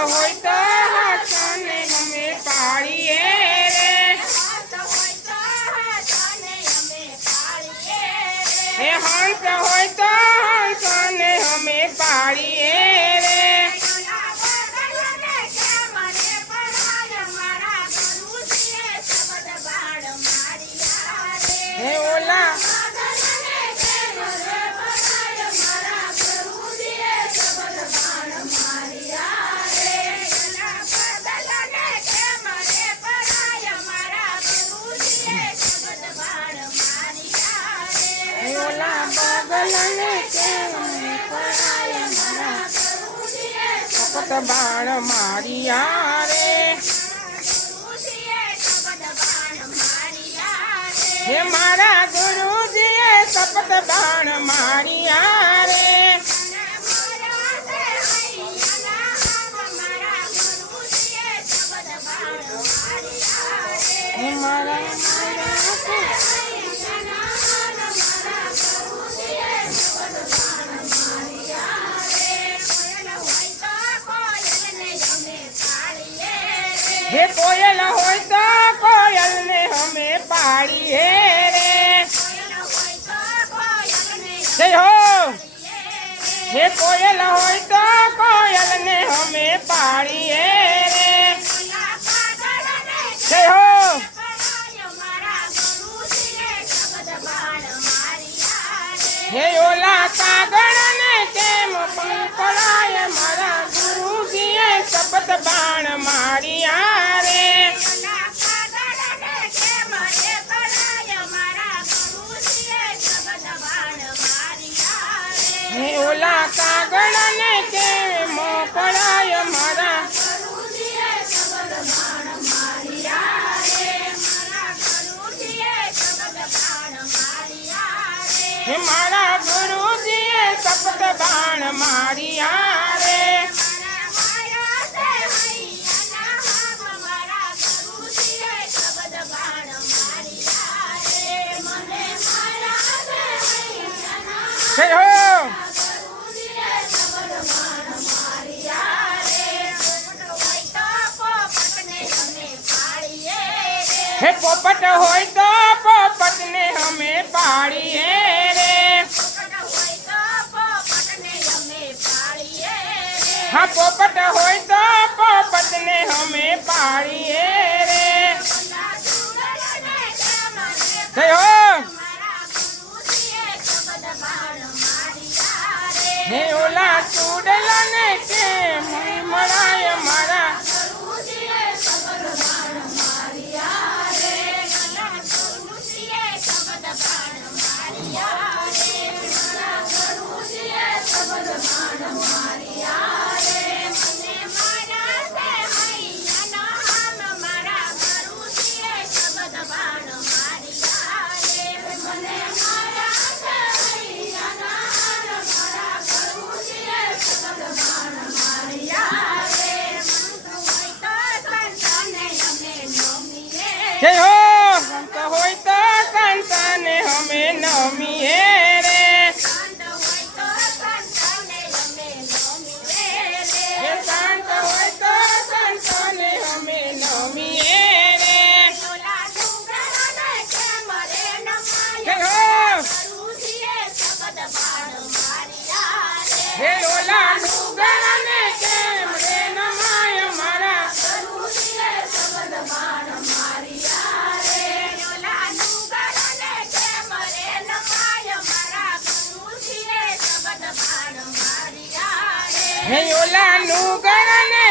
હોય તો હાથોને અમે પાળીએ રે. હે હંસ હોય તો હંસને અમે મારા બાણ મારિયા રે હે મારા ગુરુજીએ સપત બાણ મારિયા રે હે મારા મારા અમે પાડીએ રે જય હો હે કોયલ હોય તો કોયલ ને અમે પાડીએ રે જય હો હે ઓલા કાગળ ને કેમ પંકળાય મારા ગુરુજીએ શબ્દ બાણ મારિયા ઓલા કાગળ ને કેમ મોકળાય મારા. મારા ગુરુજીએ સપત બાણ મારિયા રે. Hey, હો હે પોપટ હોય તો પોપટ ને અમે પાડીએ રે. હા, પોપટ હોય તો પોપટ ને અમે પાડીએ રે. જય જય હો! સંત હોય તો સંતને અમે નમીએ રે. હે શાંત હોય તો સંતને અમે નમીએ રે. જય હો! હે ઓલા ડુગરને હે ઓલા ડુગરને